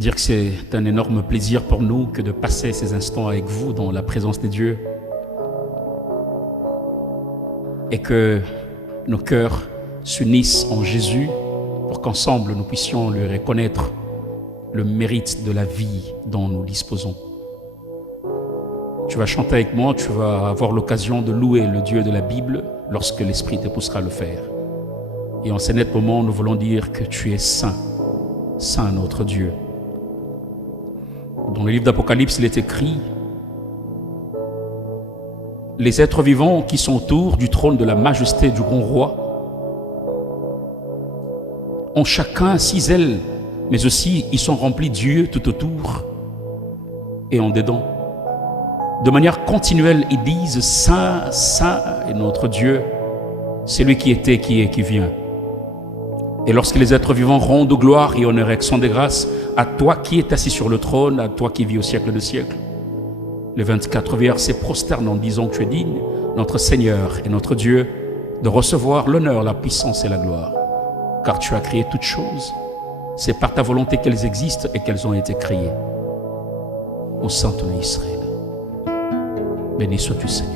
dire que c'est un énorme plaisir pour nous que de passer ces instants avec vous dans la présence de Dieu et que nos cœurs s'unissent en Jésus pour qu'ensemble nous puissions lui reconnaître le mérite de la vie dont nous disposons. Tu vas chanter avec moi, tu vas avoir l'occasion de louer le Dieu de la Bible lorsque l'Esprit te poussera à le faire. Et en ce net moment, nous voulons dire que tu es saint, saint notre Dieu. Dans le livre d'Apocalypse, il est écrit: les êtres vivants qui sont autour du trône de la majesté du grand roi ont chacun 6 ailes, mais aussi ils sont remplis d'yeux tout autour et en dedans. De manière continuelle, ils disent: Saint, Saint est notre Dieu, c'est lui qui était, qui est, qui vient. Et lorsque les êtres vivants rendent gloire et honneur et action de grâce à toi qui es assis sur le trône, à toi qui vis au siècle de siècles, les 24 versets prosternent en disant que tu es digne, notre Seigneur et notre Dieu, de recevoir l'honneur, la puissance et la gloire. Car tu as créé toutes choses. C'est par ta volonté qu'elles existent et qu'elles ont été créées. Ô Saint de Israël, béni sois-tu, Seigneur.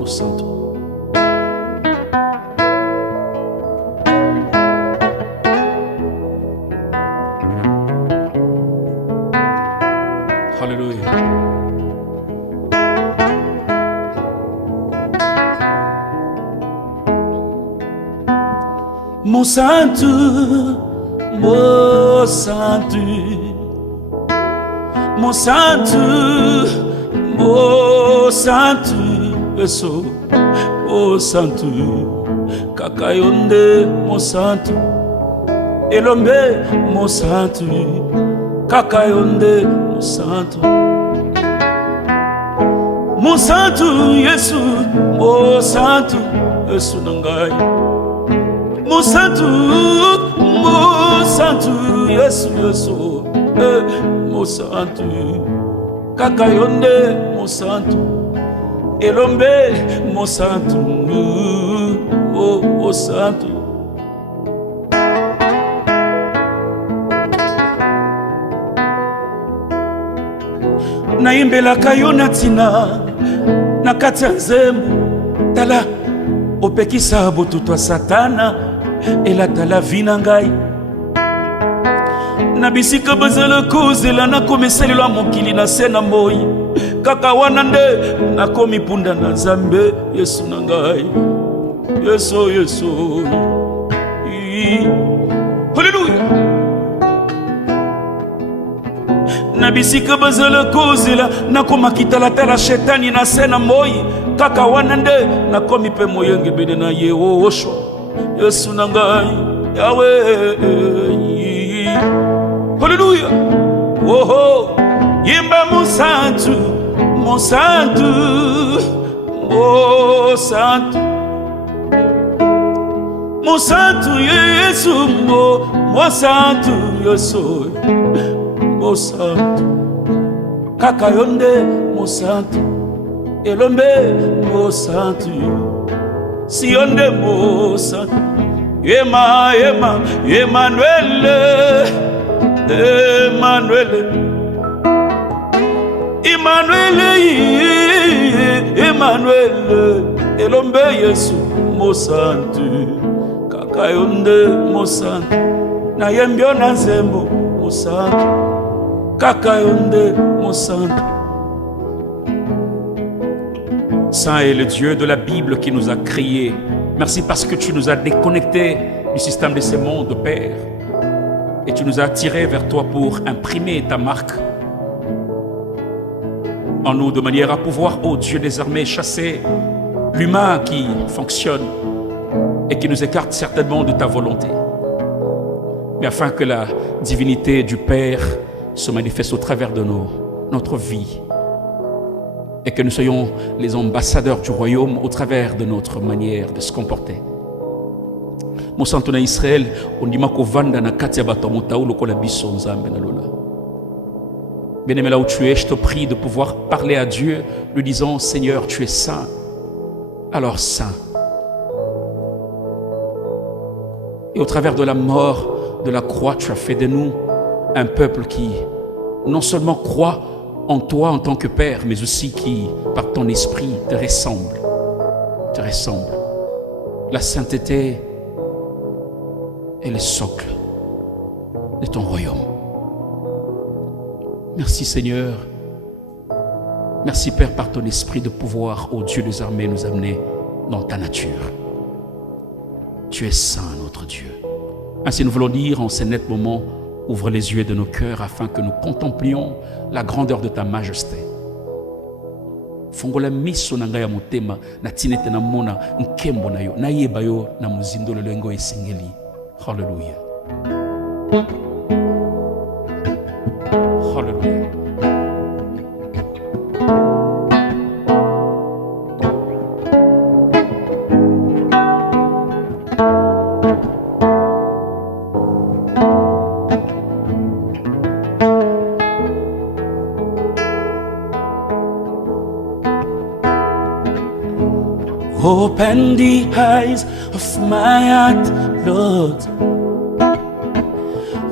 Ô Saint. Alléluia. Mon santo, mon santo, mon santo, mon santo, eso, mon santo, kakayonde, mon santo, elombe, mon santo, kakayonde, mon santo, yesu, mon santo, yesu nangai. Mon santo, yesu, yesu, mon santo, kakayonde, mon santo, elombe, mon santo, oh santo. Naimbelaka yo na tina na kati ya nzembo, tala opekisa botutu ya satana elatala vi na ngai. Na bisika bazala kozela nakomi esalelo ya mokili na se na moi, kaka wana nde nakomi punda na Nzambe yesu na ngai. Yesu, yesu, haleluya. Na bisika bazala kozela nakoma kitalatala shetani na se na moi, kaka wana nde nakomi pe moyenge bene na ye oshwa. Yesu na ngai, Yahweh, haleluya. Oh, yimba mon santo, mon santo, mon santo, mon santo, Yesu, mon santo, Yesu, mon santo, kakayonde, mon santo, elombe, mon santo, sionde, mon santo, Emmanuel, Emmanuel, Emmanuel, elombe Yesu, mon santo, kakayonde, mon santo, na yembio na nzembo, mon santo, kakayonde, mon santo. Saint est le Dieu de la Bible qui nous a créés. Merci parce que tu nous as déconnectés du système de ce monde, Père. Et tu nous as attirés vers toi pour imprimer ta marque en nous, de manière à pouvoir, ô Dieu des armées, chasser l'humain qui fonctionne et qui nous écarte certainement de ta volonté. Mais afin que la divinité du Père se manifeste au travers de notre vie et que nous soyons les ambassadeurs du royaume au travers de notre manière de se comporter. Mon santo na Israël, on dit makovanda na katia batamuta lokola biso nzambe na lola. Bien-aimé, là où tu es, je te prie de pouvoir parler à Dieu, lui disant: Seigneur, tu es saint. Alors saint, Et au travers de la mort, de la croix, tu as fait de nous un peuple qui non seulement croit en toi en tant que Père, mais aussi qui, par ton esprit, te ressemble. Te ressemble. La sainteté est le socle de ton royaume. Merci Seigneur. Merci Père par ton esprit de pouvoir, ô Dieu des armées, nous amener dans ta nature. Tu es saint, notre Dieu. Ainsi nous voulons dire en ces nets moments, ouvre les yeux de nos cœurs afin que nous contemplions la grandeur de ta majesté. Fongola miso na ngai ya motema na tinete na mona nkembo na yo na yeba yo na muzindo lengo esengeli. Hallelujah. Hallelujah. Open the eyes of my heart, Lord.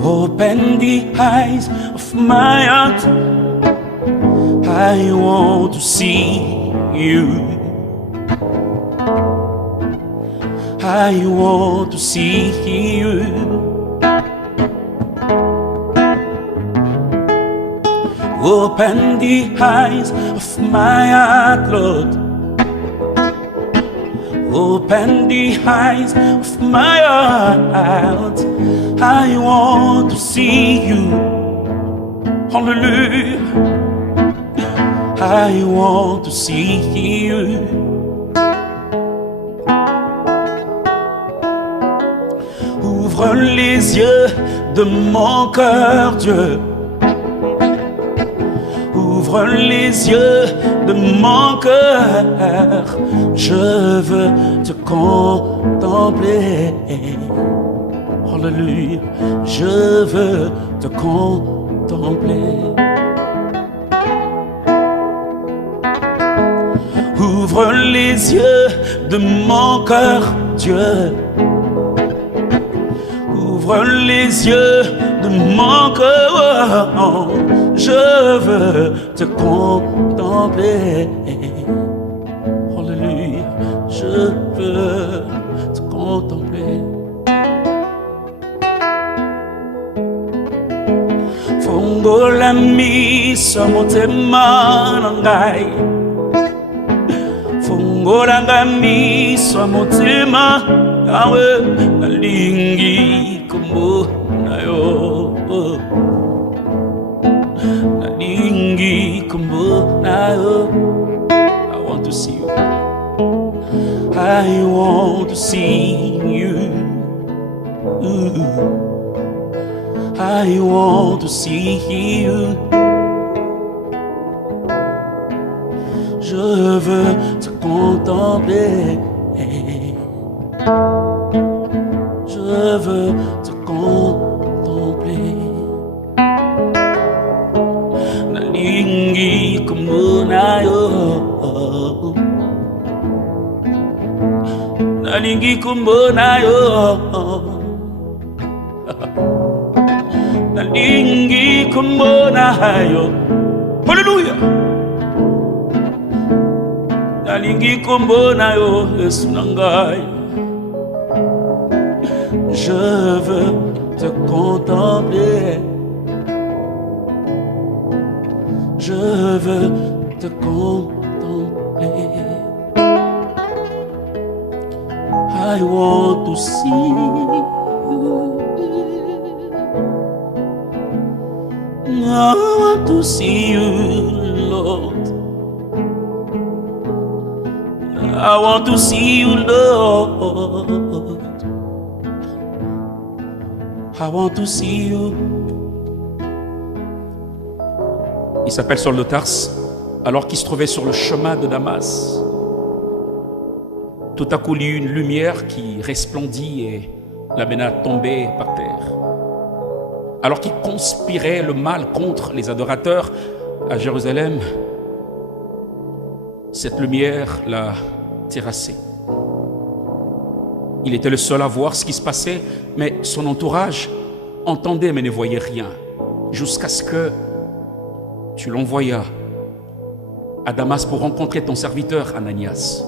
Open the eyes of my heart. I want to see you. I want to see you. Open the eyes of my heart, Lord. Open the eyes of my heart. I want to see you. Hallelujah. I want to see you. Ouvre les yeux de mon cœur, Dieu. Ouvre les yeux de mon cœur, je veux te contempler. Alléluia, je veux te contempler. Ouvre les yeux de mon cœur, Dieu. Ouvre les yeux de mon cœur, je veux te contempler. Alléluia, je veux te contempler. Fongola miso motema nangai. Fongola miso motema nawe nalingi kumbo nayo. Nalingi kumbo nayo. I want to see you. I want to see you. I want to see you. Je veux te contempler. Je veux te contempler. Nalingi kumbo nayo. Nalingi kumbo nayo. Nalingi kumbo nayo. Hallelujah. Nalingi kumbo nayo Yesu nangai. Je veux te contempler. Je veux te contempler. I want to see you. I want to see you, Lord. I want to see you, Lord. I want to see you. Il s'appelle Saul de Tarse, alors qu'il se trouvait sur le chemin de Damas. Tout à coup, il y eut une lumière qui resplendit et l'amena à tomber par terre. Alors qu'il conspirait le mal contre les adorateurs à Jérusalem, cette lumière l'a terrassé. Il était le seul à voir ce qui se passait, mais son entourage entendait mais ne voyait rien. Jusqu'à ce que tu l'envoyas à Damas pour rencontrer ton serviteur Ananias.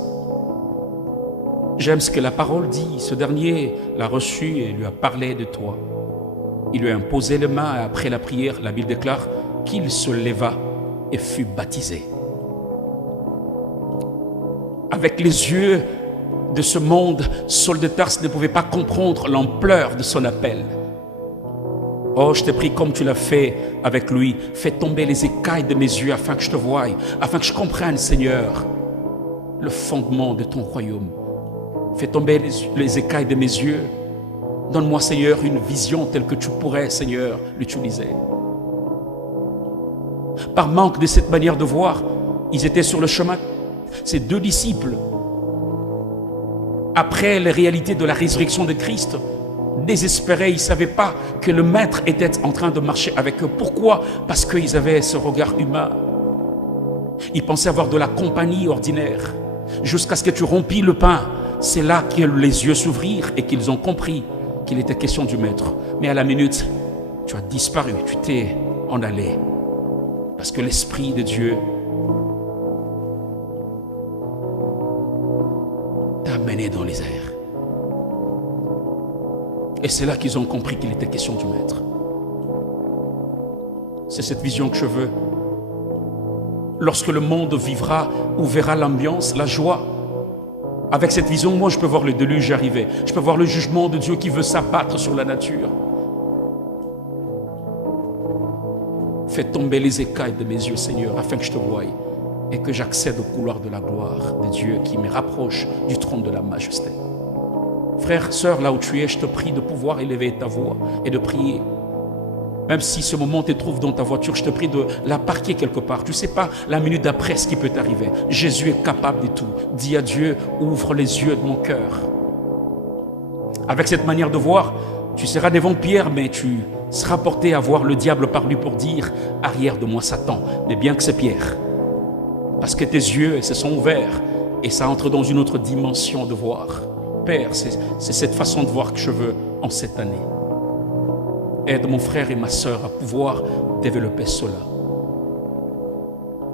J'aime ce que la parole dit. Ce dernier l'a reçu et lui a parlé de toi. Il lui a imposé les mains et après la prière, la Bible déclare qu'il se leva et fut baptisé. Avec les yeux de ce monde, Saul de Tarse ne pouvait pas comprendre l'ampleur de son appel. Oh, je te prie comme tu l'as fait avec lui. Fais tomber les écailles de mes yeux afin que je te voie, afin que je comprenne, Seigneur, le fondement de ton royaume. Fais tomber les écailles de mes yeux. Donne-moi, Seigneur, une vision telle que tu pourrais, Seigneur, l'utiliser. Par manque de cette manière de voir, ils étaient sur le chemin. Ces deux disciples, après les réalités de la résurrection de Christ, désespérés, ils ne savaient pas que le Maître était en train de marcher avec eux. Pourquoi? Parce qu'ils avaient ce regard humain. Ils pensaient avoir de la compagnie ordinaire. Jusqu'à ce que tu rompis le pain, c'est là que les yeux s'ouvrirent et qu'ils ont compris qu'il était question du Maître. Mais à la minute, tu as disparu, tu t'es en allé. Parce que l'Esprit de Dieu t'a mené dans les airs. Et c'est là qu'ils ont compris qu'il était question du Maître. C'est cette vision que je veux. Lorsque le monde vivra ou verra l'ambiance, la joie, avec cette vision, moi je peux voir le déluge arriver. Je peux voir le jugement de Dieu qui veut s'abattre sur la nature. Fais tomber les écailles de mes yeux, Seigneur, afin que je te voie et que j'accède au couloir de la gloire de Dieu qui me rapproche du trône de la majesté. Frère, sœur, là où tu es, je te prie de pouvoir élever ta voix et de prier. Même si ce moment te trouve dans ta voiture, je te prie de la parquer quelque part. Tu ne sais pas la minute d'après ce qui peut t'arriver. Jésus est capable de tout. Dis à Dieu, ouvre les yeux de mon cœur. Avec cette manière de voir, tu seras devant Pierre, mais tu seras porté à voir le diable par lui pour dire, arrière de moi Satan, mais bien que c'est Pierre. Parce que tes yeux se sont ouverts et ça entre dans une autre dimension de voir. Père, c'est cette façon de voir que je veux en cette année. Aide mon frère et ma sœur à pouvoir développer cela.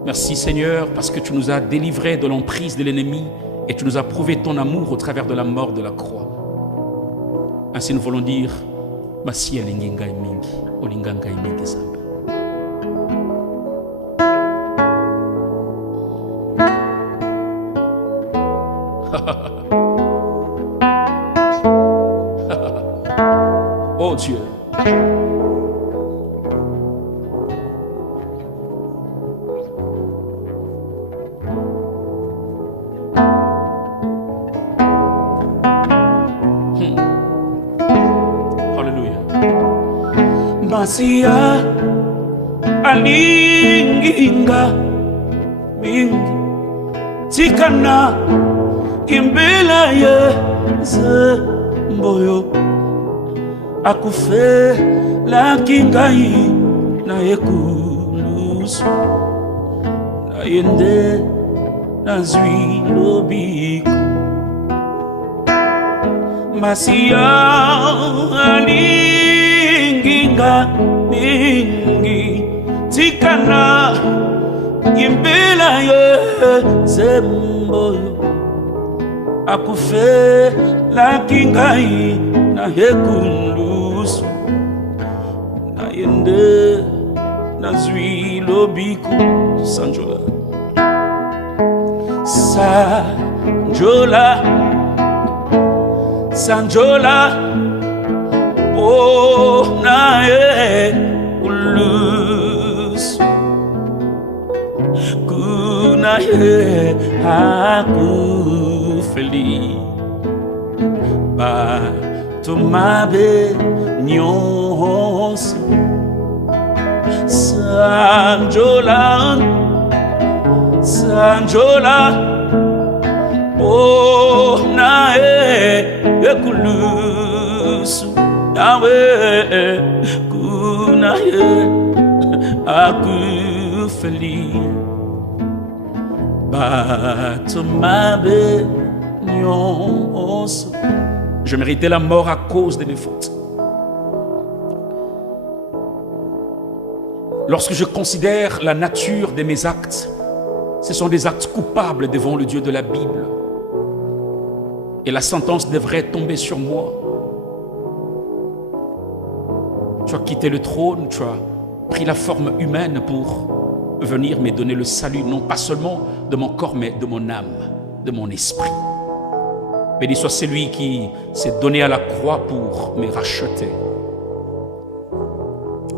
Merci Seigneur parce que tu nous as délivrés de l'emprise de l'ennemi et tu nous as prouvé ton amour au travers de la mort de la croix. Ainsi nous voulons dire, Masi alingingai mingi, olingangai mingi zambi. Oh Dieu. Hallelujah. Masia alinginga mingi tikana imbela ye mboyo akufe la kingai na ekulusu na yende na zwi lobiko masia alinginga mingi tikana imbela ye zemboyo akufe la kingai na ekulusu na yende na zwi lobiko sanjola sanjola sanjola oh na ekulusu kuna ye akufeli ba tomabe nyonso sanjola sanjola oh na ekulusu nawe kuna ye akufeli ba tomabe nyonso Je méritais la mort à cause de mes fautes. Lorsque je considère la nature de mes actes, ce sont des actes coupables devant le Dieu de la Bible. Et la sentence devrait tomber sur moi. Tu as quitté le trône, tu as pris la forme humaine pour venir me donner le salut, non pas seulement de mon corps, mais de mon âme, de mon esprit. Béni soit celui qui s'est donné à la croix pour me racheter.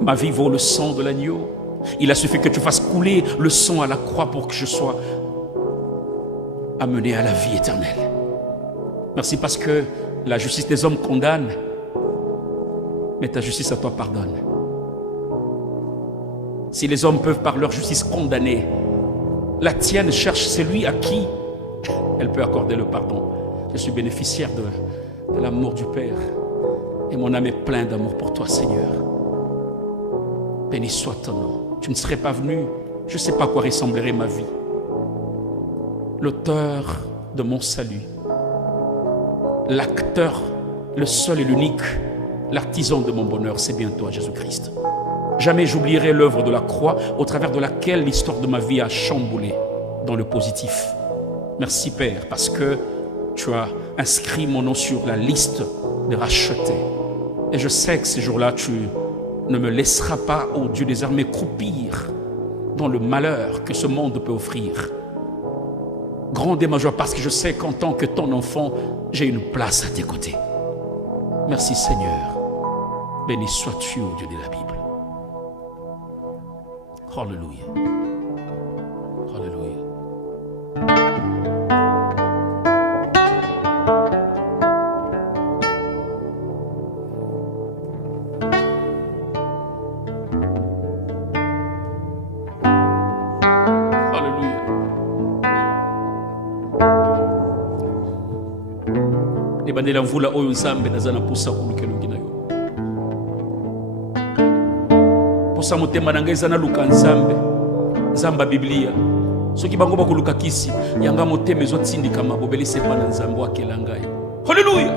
Ma vie vaut le sang de l'agneau. Il a suffi que tu fasses couler le sang à la croix pour que je sois amené à la vie éternelle. Merci parce que la justice des hommes condamne, mais ta justice à toi pardonne. Si les hommes peuvent par leur justice condamner, la tienne cherche celui à qui elle peut accorder le pardon. Je suis bénéficiaire de l'amour du Père et mon âme est pleine d'amour pour toi, Seigneur. Béni soit ton nom. Tu ne serais pas venu, je ne sais pas à quoi ressemblerait ma vie. L'auteur de mon salut, l'acteur, le seul et l'unique, l'artisan de mon bonheur, c'est bien toi, Jésus-Christ. Jamais j'oublierai l'œuvre de la croix au travers de laquelle l'histoire de ma vie a chamboulé dans le positif. Merci Père, parce que tu as inscrit mon nom sur la liste des rachetés. Et je sais que ces jours-là, tu ne me laisseras pas, ô Dieu des armées, croupir dans le malheur que ce monde peut offrir. Grande est ma joie parce que je sais qu'en tant que ton enfant, j'ai une place à tes côtés. Merci Seigneur. Béni sois-tu, ô Dieu de la Bible. Alléluia. Alléluia. Bandela mvula oyo nzambe nazana posa kulukelongi na yo. Posa motema na ngai ezana luka nzambe, nzamba Biblia. Soki bango bakoluka kisi, yanga motema ezotindika mabobeli sepa na nzambe wakela ngai. Haleluya.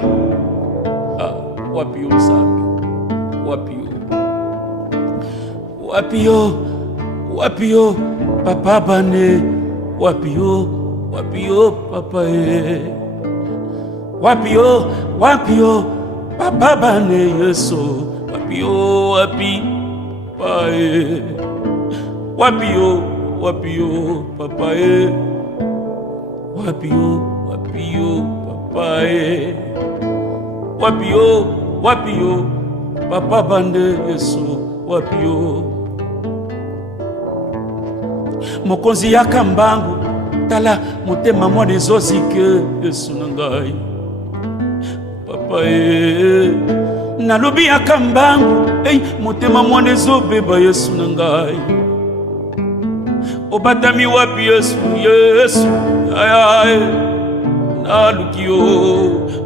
Ah, wapi yo nzambe? Wapi yo? Wapi yo? Wapi yo? Papa bane. Wapi yo? Wapi yo? Papa Wapi yo, papa bane Yesu. Wapi yo, wapi, pae. Wapi yo, papa Wapi yo, papa Wapi yo, papa bane Yesu. Wapi yo. Mokonzi yaka mbangu, tala motema mwana ezozike Yesu nangai. Nalobi yaka mbangu, motema mwana ezobeba Yesu na ngai. Obatami wapi Yesu, Yesu, ayaye. Naluki yo,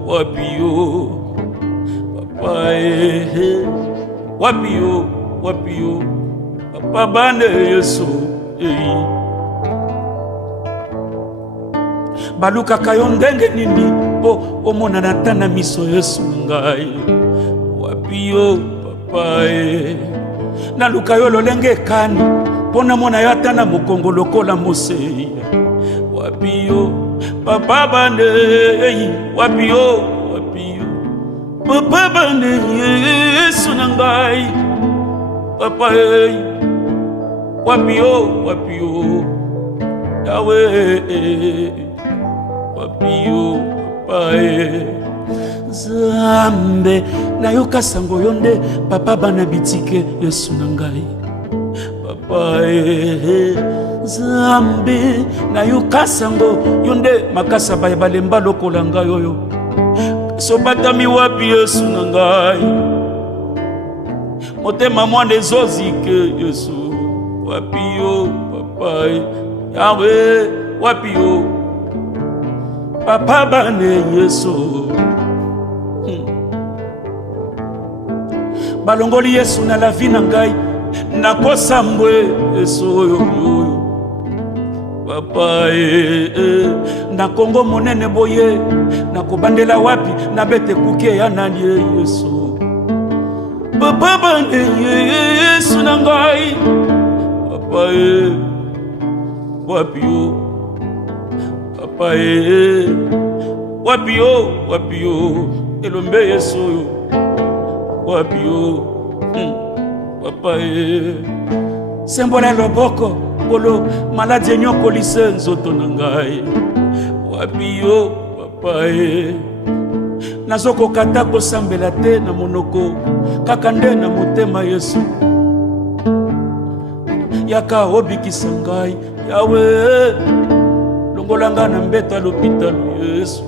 wapi yo, papa wapi yo, papa bane Yesu, baluka kayo ndenge nini po omona natana miso Yesu ngai. Wapi yo papa naluka yo lolenge kani pona mona yo atana mokongo lokola Mose. Wapi yo papa bane wapi yo papa bane Yesu ngai. Papa wapi yo Yahweh. Wapi yo papa Zambe na yo kasango yonde papa bana bitike Yesu nangai. Papa Zambe na yo kasango yonde makasa balemba lokola ngai oyo. So batami wapi Yesu nangai. Motema mwana ezozike Yesu. Wapi yo papa Yahweh. Wapi yo papa bane Yesu. Balongoli Yesu na la vie na ngai, nakosa mbwe Yesu oyo. papa na Kongo monene boye na kobandela wapi na bete kuke ya nani Yesu papa bane Yesu na ngai papa wapi yo papa wapi yo elombe Yesu wapi yo papa sembola loboko kolo maladi nyoko lisenzo to nangai wapi yo papa nazoko kata ko sambela te na monoko kaka nde na motema Yesu yaka obikisa ngai yawe longola nga na mbeta l'hôpital Yesu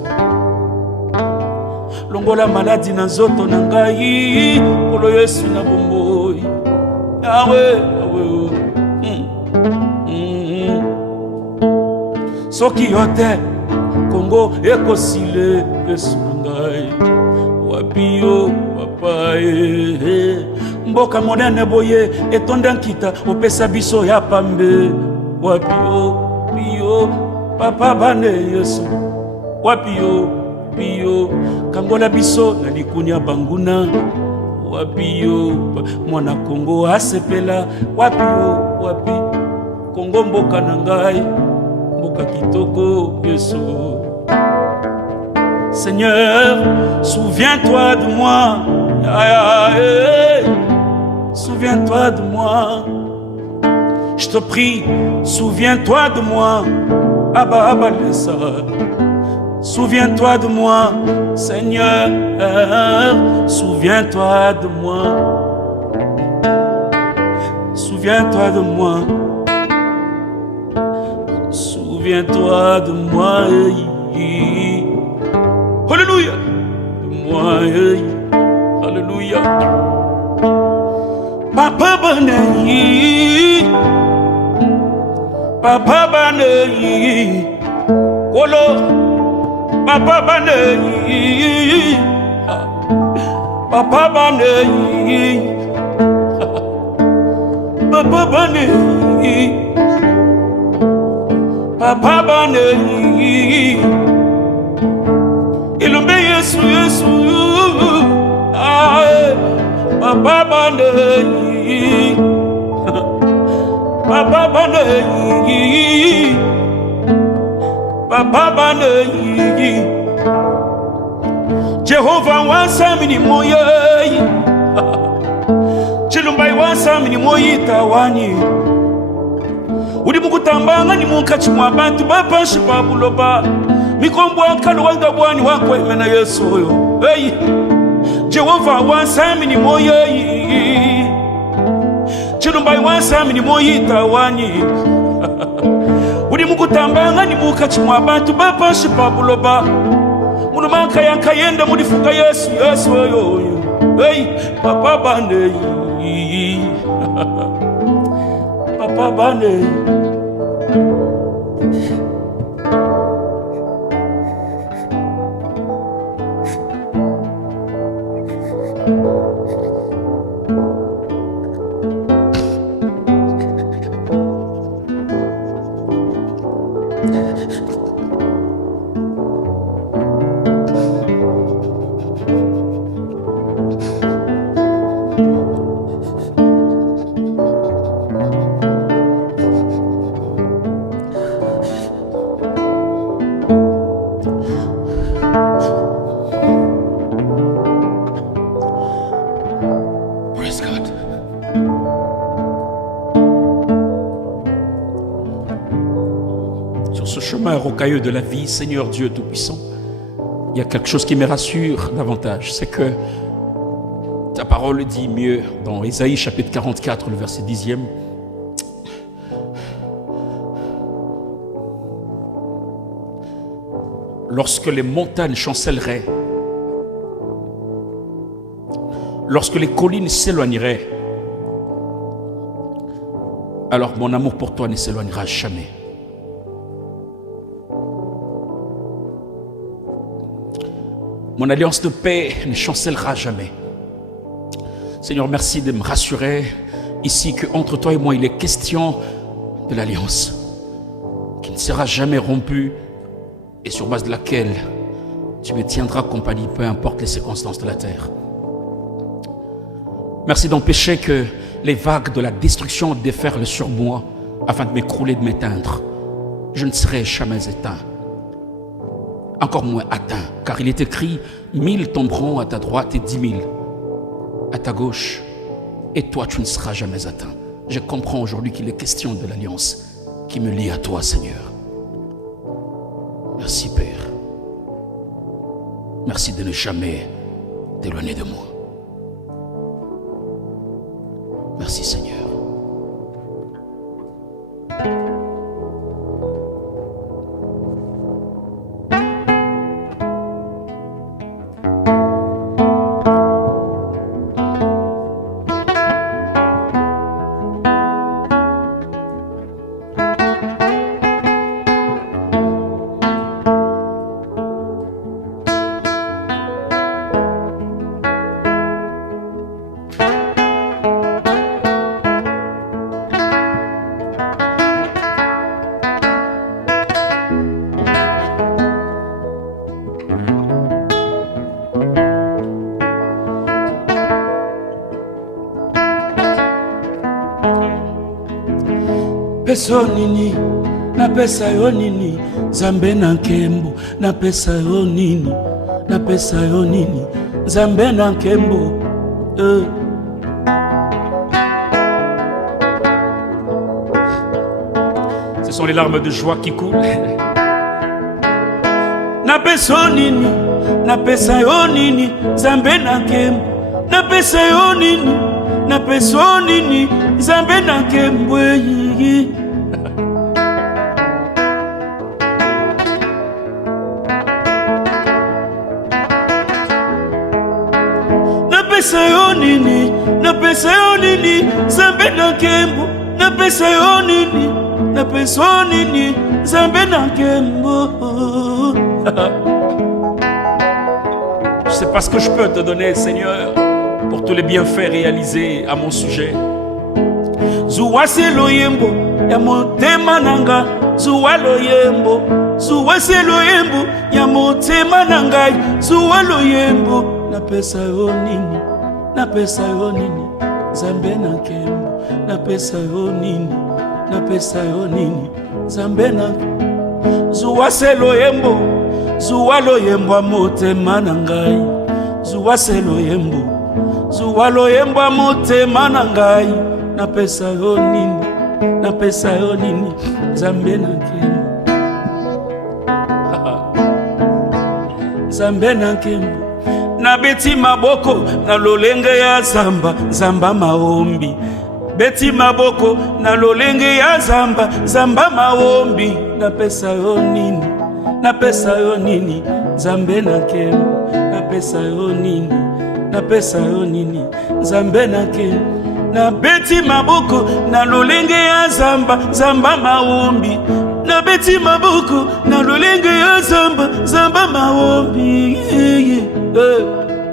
longola maladi na nzoto na ngai kolo Yesu na bomboyi yawe soki yote Kongo ekosile Yesu na ngai wapi yo papa mboka monene boye etonda nkita opesa biso ya pambe wapi yo papa bane Yesu wapi yo kangola biso na likunya banguna wapi yo mwana Kongo asepela wapi Kongo mboka na ngai mboka kitoko Yesu Seigneur souviens-toi de moi souviens-toi de moi je te prie souviens-toi de moi Abba Lessa souviens-toi de moi Seigneur souviens-toi de moi souviens-toi de moi souviens-toi de moi Alléluia de moi Alléluia Papa Banei Kolo Papa Banei Papa Banei Papa Banei Papa Banei Ilumbe Yesu Papa Banei Papa Banei Papa Banei Jehovah wasamini moye Chilumbai wasamini moyi tawani Udi mukutambanga ni mukati mwa bantu bapanshi babuloba mikombo akalo wanga bwani wako emena Yesu oyo hey Jehovah wasamini moye Chilumbai wasamini moyi tawani Udi mukutambanga ni mukati mwa bantu bapanshi babuloba Munumaka yankayenda mudifuka Yesu oyo hey Papa Banei Papa Banei rocailleux de la vie, Seigneur Dieu Tout-Puissant, il y a quelque chose qui me rassure davantage, c'est que ta parole dit mieux dans Ésaïe chapitre 44, le verset 10e. Lorsque les montagnes chancelleraient, lorsque les collines s'éloigneraient, alors mon amour pour toi ne s'éloignera jamais. Mon alliance de paix ne chancellera jamais. Seigneur, merci de me rassurer ici qu'entre toi et moi, il est question de l'alliance qui ne sera jamais rompue et sur base de laquelle tu me tiendras compagnie, peu importe les circonstances de la terre. Merci d'empêcher que les vagues de la destruction déferlent sur moi afin de m'écrouler, de m'éteindre. Je ne serai jamais éteint, encore moins atteint, car il est écrit 1000 tomberont à ta droite et 10 000 à ta gauche, et toi tu ne seras jamais atteint. Je comprends aujourd'hui qu'il est question de l'alliance qui me lie à toi, Seigneur. Merci, Père. Merci de ne jamais t'éloigner de moi. Merci, Seigneur. Peso nini, na pesa yo nini, Nzambe na nkembo, na pesa yo nini, na pesa yo nini, Nzambe na nkembo. Ce sont les larmes de joie qui coulent. Na pesa nini, na pesa yo nini, Nzambe na nkembo, na pesa yo nini, na pesa nini, Nzambe na nkembo. Na pesa yo nini, na pesa yo nini, Nzambe na nkembo, na pesa yo nini, na pesa nini, Nzambe na nkembo. Je sais pas ce que je peux te donner, Seigneur, pour tous les bienfaits réalisés à mon sujet. Zuwase loyembo ya motema nanga, zuwa loyembo, zuwase loyembo ya motema nanga, zuwa loyembo. Na pesa yo nini, na pesa yo nini, Nzambe na nkembo, na pesa yo nini, na pesa yo nini, Nzambe na zuwase loyembo, zuwa loyembo ya motema nanga, zuwase loyembo, zuwa loyembo ya motema nanga. Na pesa yo nini, na pesa yo nini, Nzambe na nkembo, Nzambe na nkembo. Na beti maboko na lolenge ya zamba, zamba maombi. Beti maboko na lolenge ya zamba, zamba maombi. Na pesa yo nini, na pesa yo nini, Nzambe na nkembo, na pesa yo nini, na pesa yo nini, Nzambe na nkembo. Na beti maboko na lolenge ya zamba, zamba maombi. Na beti maboko na lolenge ya zamba, zamba maombi.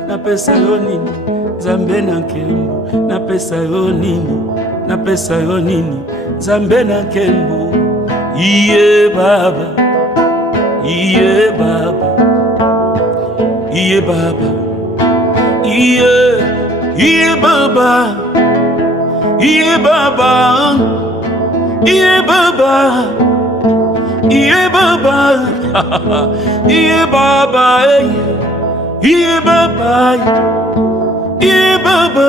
Na pesa yo nini, Nzambe na nkembo, na pesa yo nini, na pesa yo nini, Nzambe na nkembo. Iye Baba, iye Baba, iye Baba, iye Baba, iye Baba, iye Baba, iye Baba, iye Baba, iye Baba, iye Baba.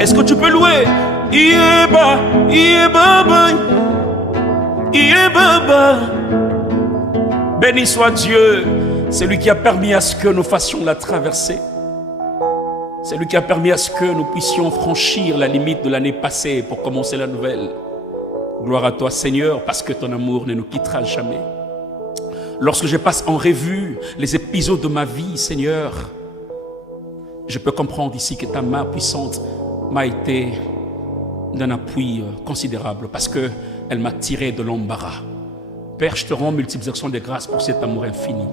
Est-ce que tu peux louer? Iye Baba, iye Baba. Béni soit Dieu, c'est lui qui a permis à ce que nous fassions la traversée. C'est lui qui a permis à ce que nous puissions franchir la limite de l'année passée pour commencer la nouvelle. Gloire à toi, Seigneur, parce que ton amour ne nous quittera jamais. Lorsque je passe en revue les épisodes de ma vie, Seigneur, je peux comprendre ici que ta main puissante m'a été d'un appui considérable parce qu'elle m'a tiré de l'embarras. Père, je te rends multiples actions de grâce pour cet amour infini.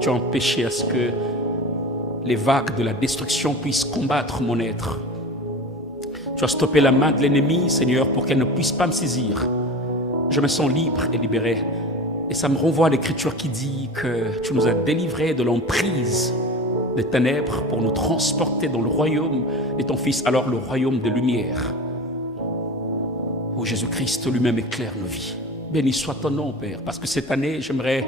Tu as empêché à ce que les vagues de la destruction puissent combattre mon être. Tu as stoppé la main de l'ennemi, Seigneur, pour qu'elle ne puisse pas me saisir. Je me sens libre et libéré. Et ça me renvoie à l'Écriture qui dit que tu nous as délivrés de l'emprise des ténèbres pour nous transporter dans le royaume de ton Fils, alors le royaume de lumière, où Jésus-Christ lui-même éclaire nos vies. Béni soit ton nom, Père, parce que cette année, j'aimerais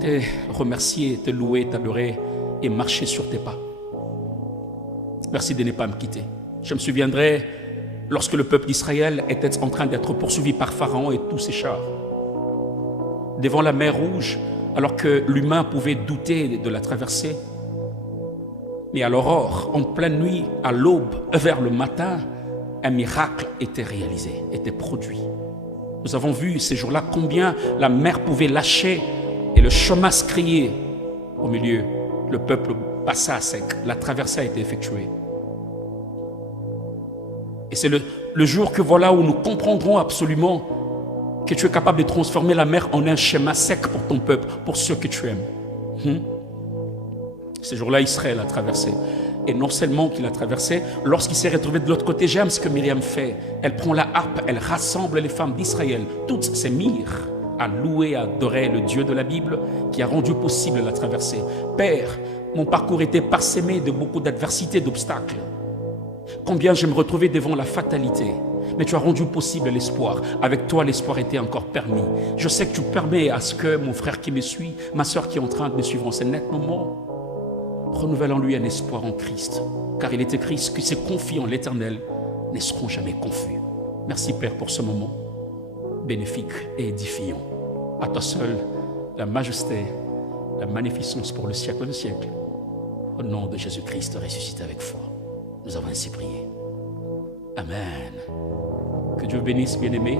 te remercier, te louer, t'adorer et marcher sur tes pas. Merci de ne pas me quitter. Je me souviendrai lorsque le peuple d'Israël était en train d'être poursuivi par Pharaon et tous ses chars. Devant la mer Rouge, alors que l'humain pouvait douter de la traversée. Mais à l'aurore, en pleine nuit, à l'aube, vers le matin, un miracle était réalisé, était produit. Nous avons vu ces jours-là combien la mer pouvait lâcher et le chemin se crier. Au milieu, le peuple passa à sec, la traversée a été effectuée. Et c'est le jour que voilà où nous comprendrons absolument que tu es capable de transformer la mer en un schéma sec pour ton peuple, pour ceux que tu aimes. Ce jour-là, Israël a traversé. Et non seulement qu'il a traversé, lorsqu'il s'est retrouvé de l'autre côté, j'aime ce que Myriam fait. Elle prend la harpe, elle rassemble les femmes d'Israël, toutes ces myrrhes, à louer, à adorer le Dieu de la Bible qui a rendu possible la traversée. Père, mon parcours était parsemé de beaucoup d'adversités, d'obstacles. Combien je me retrouvais devant la fatalité, mais tu as rendu possible l'espoir. Avec toi, l'espoir était encore permis. Je sais que tu permets à ce que mon frère qui me suit, ma soeur qui est en train de me suivre en ce net moment, renouvelle en lui un espoir en Christ. Car il est écrit que ceux qui se confient en l'Éternel ne seront jamais confus. Merci Père pour ce moment bénéfique et édifiant. À toi seul, la majesté, la magnificence pour le siècle des siècles. Au nom de Jésus-Christ ressuscité avec foi. Nous avons ainsi prié. Amen. Que Dieu bénisse, bien-aimés,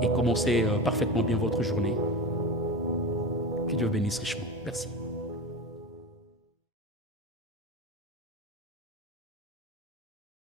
et commencez parfaitement bien votre journée. Que Dieu bénisse richement. Merci.